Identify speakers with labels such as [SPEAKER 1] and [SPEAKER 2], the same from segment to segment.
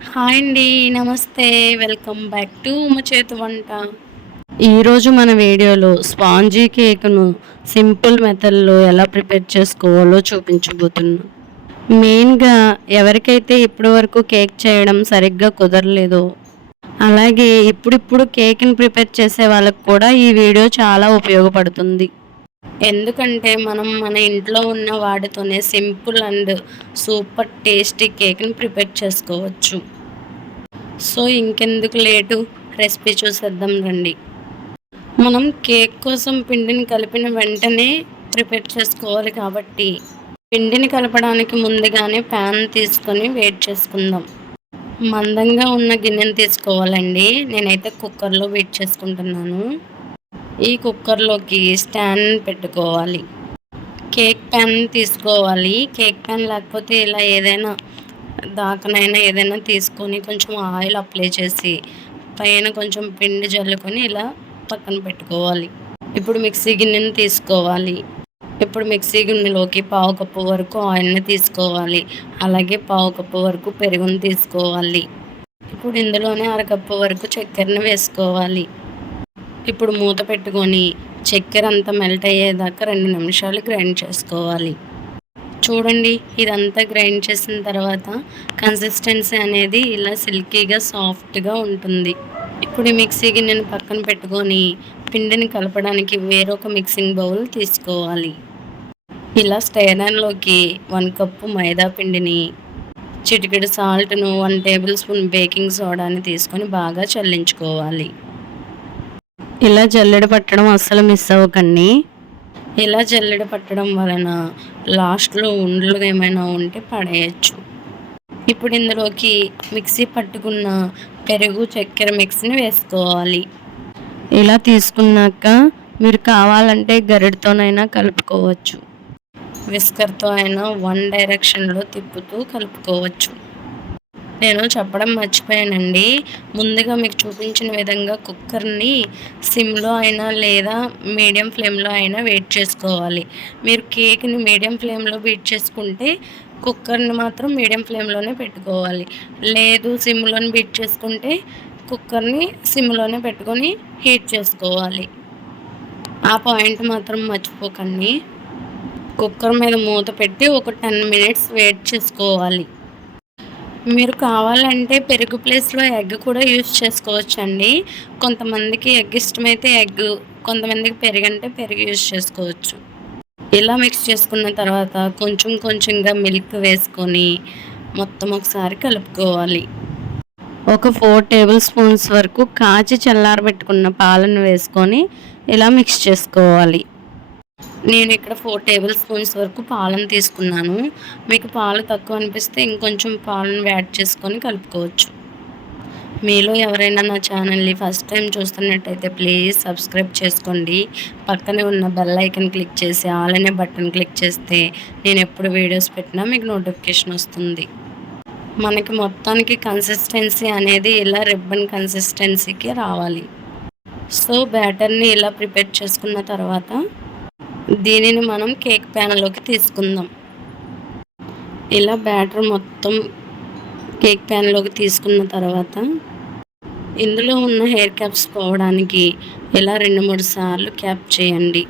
[SPEAKER 1] Hi అండి నమస్తే. Welcome back to మా చేతి వంట. ఈరోజు మన వీడియోలో స్పాంజీ కేక్ను సింపుల్ మెథడ్లో ఎలా ప్రిపేర్ చేసుకోవాలో చూపించబోతున్నా. మెయిన్గా ఎవరికైతే ఇప్పటి వరకు కేక్ చేయడం సరిగ్గా కుదరలేదో అలాగే ఇప్పుడిప్పుడు కేక్ని ప్రిపేర్ చేసే వాళ్ళకి కూడా ఈ వీడియో చాలా ఉపయోగపడుతుంది. ఎందుకంటే మనం మన ఇంట్లో ఉన్న వాటితోనే సింపుల్ అండ్ సూపర్ టేస్టీ కేక్ని ప్రిపేర్ చేసుకోవచ్చు. సో ఇంకెందుకు లేటు? రెసిపీ చూసేద్దాం రండి. మనం కేక్ కోసం పిండిని కలిపిన వెంటనే ప్రిపేర్ చేసుకోవాలి కాబట్టి పిండిని కలపడానికి ముందుగానే ప్యాన్ తీసుకొని వేడి చేసుకుందాం. మందంగా ఉన్న గిన్నెని తీసుకోవాలండి. నేనైతే కుక్కర్లో వెయిట్ చేసుకుంటున్నాను. ఈ కుక్కర్లోకి స్టాండ్ పెట్టుకోవాలి. కేక్ ప్యాన్ తీసుకోవాలి. కేక్ ప్యాన్ లేకపోతే ఇలా ఏదైనా దాకనైనా ఏదైనా తీసుకొని కొంచెం ఆయిల్ అప్లై చేసి పైన కొంచెం పిండి జల్లుకొని ఇలా పక్కన పెట్టుకోవాలి. ఇప్పుడు మిక్సీ గిన్నెని తీసుకోవాలి. ఇప్పుడు మిక్సీ గిన్నెలోకి పావు కప్పు వరకు ఆయిల్ని తీసుకోవాలి. అలాగే పావు కప్పు వరకు పెరుగుని తీసుకోవాలి. ఇప్పుడు ఇందులోనే అరకప్పు వరకు చక్కెరని వేసుకోవాలి. ఇప్పుడు మూత పెట్టుకొని చక్కెర అంతా మెల్ట్ అయ్యేదాకా రెండు నిమిషాలు గ్రైండ్ చేసుకోవాలి. చూడండి ఇదంతా గ్రైండ్ చేసిన తర్వాత కన్సిస్టెన్సీ అనేది ఇలా సిల్కీగా సాఫ్ట్గా ఉంటుంది. ఇప్పుడు ఈ మిక్సీ గిన్నెను పక్కన పెట్టుకొని పిండిని కలపడానికి వేరొక మిక్సింగ్ బౌల్ తీసుకోవాలి. ఇలా స్టైరన్లోకి వన్ కప్పు మైదా పిండిని చిటికెడు సాల్ట్ను వన్ టేబుల్ స్పూన్ బేకింగ్ సోడాని తీసుకొని బాగా చల్లించుకోవాలి. ఇలా జల్లెడ పట్టడం అస్సలు మిస్ అవ్వకండి ఇలా జల్లెడ పట్టడం వలన లాస్ట్లో ఉండలు ఏమైనా ఉంటే పడేయచ్చు. ఇప్పుడు ఇందులోకి మిక్సీ పట్టుకున్న పెరుగు చక్కెర మిక్స్ని వేసుకోవాలి. ఇలా తీసుకున్నాక మీరు కావాలంటే గరిటతోనైనా కలుపుకోవచ్చు. విస్కర్తో అయినా వన్ డైరెక్షన్లో తిప్పుతూ కలుపుకోవచ్చు. నేను చెప్పడం మర్చిపోయానండి. ముందుగా మీకు చూపించిన విధంగా కుక్కర్ని సిమ్లో అయినా లేదా మీడియం ఫ్లేమ్లో అయినా వెయిట్ చేసుకోవాలి. మీరు కేక్ని మీడియం ఫ్లేమ్లో బీట్ చేసుకుంటే కుక్కర్ని మాత్రం మీడియం ఫ్లేమ్లోనే పెట్టుకోవాలి. లేదు సిమ్లోనే బీట్ చేసుకుంటే కుక్కర్ని సిమ్లోనే పెట్టుకొని హీట్ చేసుకోవాలి. ఆ పాయింట్ మాత్రం మర్చిపోకండి. కుక్కర్ మీద మూత పెట్టి ఒక టెన్ మినిట్స్ వెయిట్ చేసుకోవాలి. మీరు కావాలంటే పెరుగు ప్లేస్లో ఎగ్ కూడా యూజ్ చేసుకోవచ్చు అండి కొంతమందికి ఎగ్ ఇష్టమైతే ఎగ్ కొంతమందికి పెరుగు అంటే పెరుగు యూజ్ చేసుకోవచ్చు. ఇలా మిక్స్ చేసుకున్న తర్వాత కొంచెం కొంచెంగా మిల్క్ వేసుకొని మొత్తం ఒకసారి కలుపుకోవాలి. ఒక ఫోర్ టేబుల్ స్పూన్స్ వరకు కాచి చల్లారబెట్టుకున్న పాలను వేసుకొని ఇలా మిక్స్ చేసుకోవాలి. నేను ఇక్కడ ఫోర్ టేబుల్ స్పూన్స్ వరకు పాలను తీసుకున్నాను. మీకు పాలు తక్కువ అనిపిస్తే ఇంకొంచెం పాలను యాడ్ చేసుకొని కలుపుకోవచ్చు. మీలో ఎవరైనా నా ఛానల్ని ఫస్ట్ టైం చూస్తున్నట్టయితే ప్లీజ్ సబ్స్క్రైబ్ చేసుకోండి. పక్కనే ఉన్న బెల్ ఐకన్ క్లిక్ చేసి ఆల్ అనే బటన్ క్లిక్ చేస్తే నేను ఎప్పుడు వీడియోస్ పెట్టినా మీకు నోటిఫికేషన్ వస్తుంది. మనకి మొత్తానికి కన్సిస్టెన్సీ అనేది ఇలా రిబ్బన్ కన్సిస్టెన్సీకి రావాలి. సో బ్యాటర్ని ఇలా ప్రిపేర్ చేసుకున్న తర్వాత దీనిని మనం కేక్ ప్యాన్లోకి తీసుకుందాం. ఇలా బ్యాటర్ మొత్తం కేక్ ప్యాన్లోకి తీసుకున్న తర్వాత ఇందులో ఉన్న హెయిర్ క్యాప్స్ పోవడానికి ఇలా రెండు మూడు సార్లు క్యాప్ చేయండి.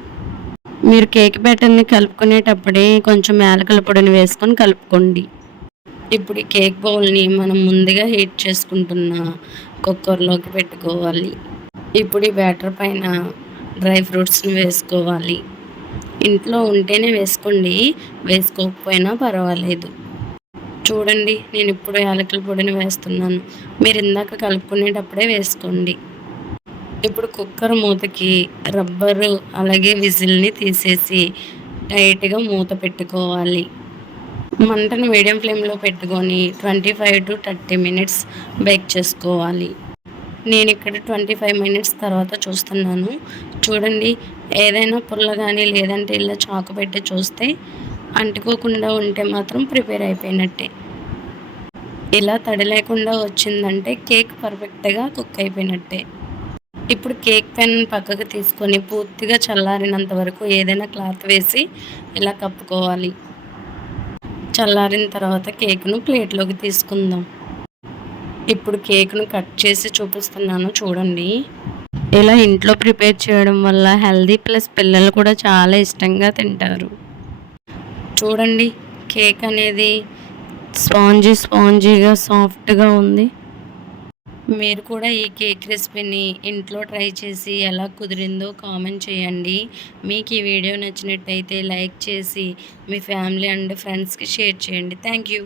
[SPEAKER 1] మీరు కేక్ బ్యాటర్ని కలుపుకునేటప్పుడే కొంచెం యాలకల పొడిని వేసుకొని కలుపుకోండి. ఇప్పుడు కేక్ బౌల్ని మనం ముందుగా హీట్ చేసుకుంటున్న కుక్కర్లోకి పెట్టుకోవాలి. ఇప్పుడు ఈ బ్యాటర్ పైన డ్రై ఫ్రూట్స్ని వేసుకోవాలి. ఇంట్లో ఉంటేనే వేసుకోండి. వేసుకోకపోయినా పర్వాలేదు. చూడండి నేను ఇప్పుడు యాలకుల పొడిని వేస్తున్నాను. మీరు ఇందాక కలుపుకునేటప్పుడే వేసుకోండి. ఇప్పుడు కుక్కర్ మూతకి రబ్బరు అలాగే విజిల్ని తీసేసి టైట్గా మూత పెట్టుకోవాలి. మంటను మీడియం ఫ్లేమ్లో పెట్టుకొని twenty five to thirty minutes bake చేసుకోవాలి. నేను ఇక్కడ ట్వంటీ ఫైవ్ మినిట్స్ తర్వాత చూస్తున్నాను. చూడండి ఏదైనా పుల్ల కానీ లేదంటే ఇలా చాకు పెట్టి చూస్తే అంటుకోకుండా ఉంటే మాత్రం ప్రిపేర్ అయిపోయినట్టే. ఇలా తడి లేకుండా వచ్చిందంటే కేక్ పర్ఫెక్ట్గా కుక్ అయిపోయినట్టే. ఇప్పుడు కేక్ పెన్ పక్కకు తీసుకొని పూర్తిగా చల్లారినంత వరకు ఏదైనా క్లాత్ వేసి ఇలా కప్పుకోవాలి. చల్లారిన తర్వాత కేక్ను ప్లేట్లోకి తీసుకుందాం. ఇప్పుడు కేక్ను కట్ చేసి చూపిస్తున్నాను చూడండి. ఇలా ఇంట్లో ప్రిపేర్ చేయడం వల్ల హెల్దీ ప్లస్ పిల్లలు కూడా చాలా ఇష్టంగా తింటారు. చూడండి కేక్ అనేది స్పాంజీ స్పాంజీగా సాఫ్ట్గా ఉంది. మీరు కూడా ఈ కేక్ రెసిపీని ఇంట్లో ట్రై చేసి ఎలా కుదిరిందో కామెంట్ చేయండి. మీకు ఈ వీడియో నచ్చినట్టయితే లైక్ చేసి మీ ఫ్యామిలీ అండ్ ఫ్రెండ్స్కి షేర్ చేయండి. Thank you.